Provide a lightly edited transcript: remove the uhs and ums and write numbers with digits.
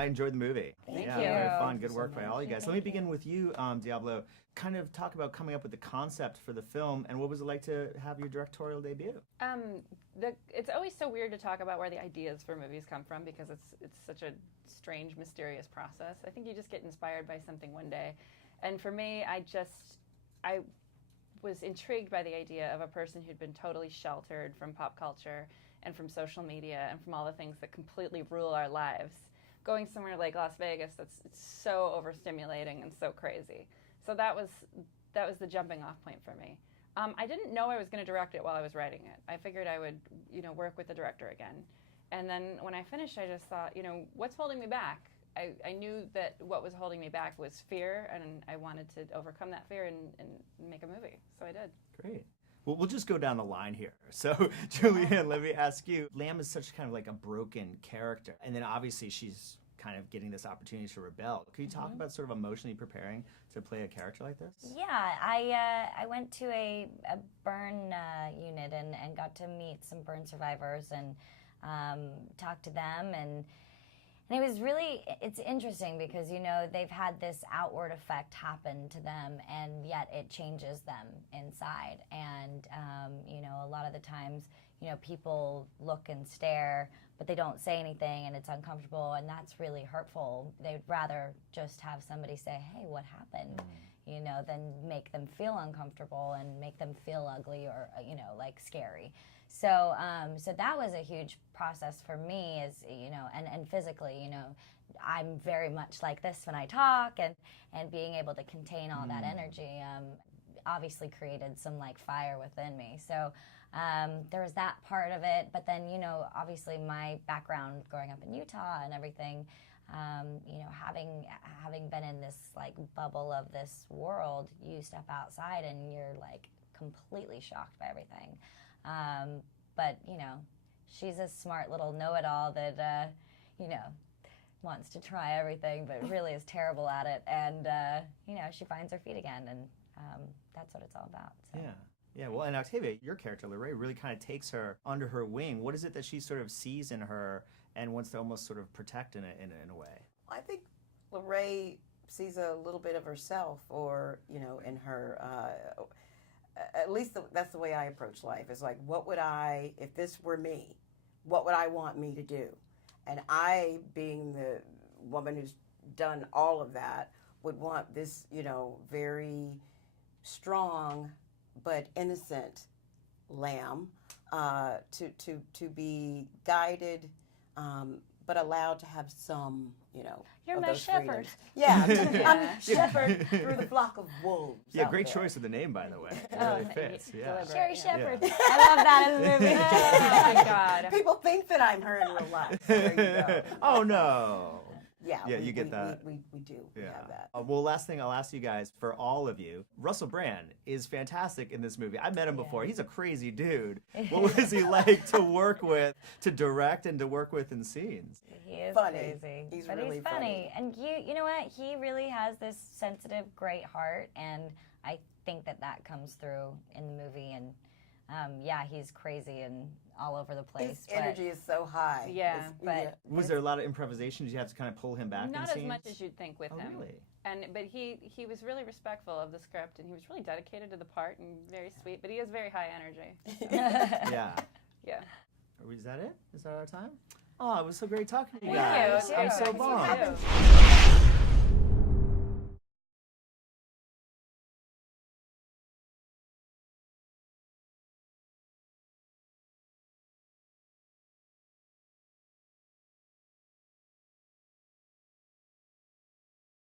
I enjoyed the movie. Thank yeah, you. Very fun. Good work by all you guys. Thank Let me you. begin with you, Diablo. Kind of talk about coming up with the concept for the film, and what was it like to have your directorial debut? It's always so weird to talk about where the ideas for movies come from because it's such a strange, mysterious process. I think you just get inspired by something one day. And for me, I was intrigued by the idea of a person who'd been totally sheltered from pop culture and from social media and from all the things that completely rule our lives. Going somewhere like Las Vegas, it's so overstimulating and so crazy. So that was the jumping off point for me. I didn't know I was going to direct it while I was writing it. I figured I would, work with the director again. And then when I finished, I just thought, what's holding me back? I knew that what was holding me back was fear, and I wanted to overcome that fear and make a movie. So I did. Great. Well, we'll just go down the line here. So, Julianne, let me ask you. Lamb is such kind of like a broken character. And then obviously she's kind of getting this opportunity to rebel. Can you talk about sort of emotionally preparing to play a character like this? Yeah, I went to a burn unit and got to meet some burn survivors and talk to them, and it was really, it's interesting because, they've had this outward effect happen to them, and yet it changes them inside. And, a lot of the times, people look and stare, but they don't say anything, and it's uncomfortable, and that's really hurtful. They'd rather just have somebody say, hey, what happened? Than make them feel uncomfortable and make them feel ugly or, like scary. So that was a huge process for me, and physically, I'm very much like this when I talk, and being able to contain all that energy obviously created some like fire within me. So there was that part of it, but then, obviously my background growing up in Utah and everything, having been in this like bubble of this world, you step outside and you're like completely shocked by everything. But, she's a smart little know-it-all that, wants to try everything, but really is terrible at it. And, she finds her feet again, and that's what it's all about. So. Yeah. Yeah, well, and Octavia, your character, Lorraine, really kind of takes her under her wing. What is it that she sort of sees in her and wants to almost sort of protect in a way? I think Lorraine sees a little bit of herself, or, in her, at least that's the way I approach life. It's like, what would I, if this were me, what would I want me to do? And I, being the woman who's done all of that, would want this, very strong but innocent lamb to be guided, but allowed to have some, You're of my those shepherd. freedoms. Yeah, I'm shepherd through the flock of wolves. Yeah, out great there. choice of the name, by the way. It really fits. Yeah. deliberate. Sherry Yeah. Shepherd. Yeah. I love that in the movie. Oh my God. People think that I'm her in real life. There you go. Oh, no. Yeah, Yeah, you get that. We do. We have that. Well, last thing I'll ask you guys, for all of you, Russell Brand is fantastic in this movie. I met him before. He's a crazy dude. What was he like to work with, to direct, and to work with in scenes? He is Funny. crazy. He's but really he's funny. And you know what? He really has this sensitive, great heart, and I think that comes through in the movie. And he's crazy and all over the place. His energy is so high. Yeah, Was there a lot of improvisation? Did you have to kind of pull him back in Not scenes? as much as you'd think with him. Really? But he was really respectful of the script, and he was really dedicated to the part and very sweet. But he has very high energy. Yeah. Yeah. Is that it? Is that our time? Oh, it was so great talking to you Thank guys. you. I'm Thank so you. bummed. Thank you.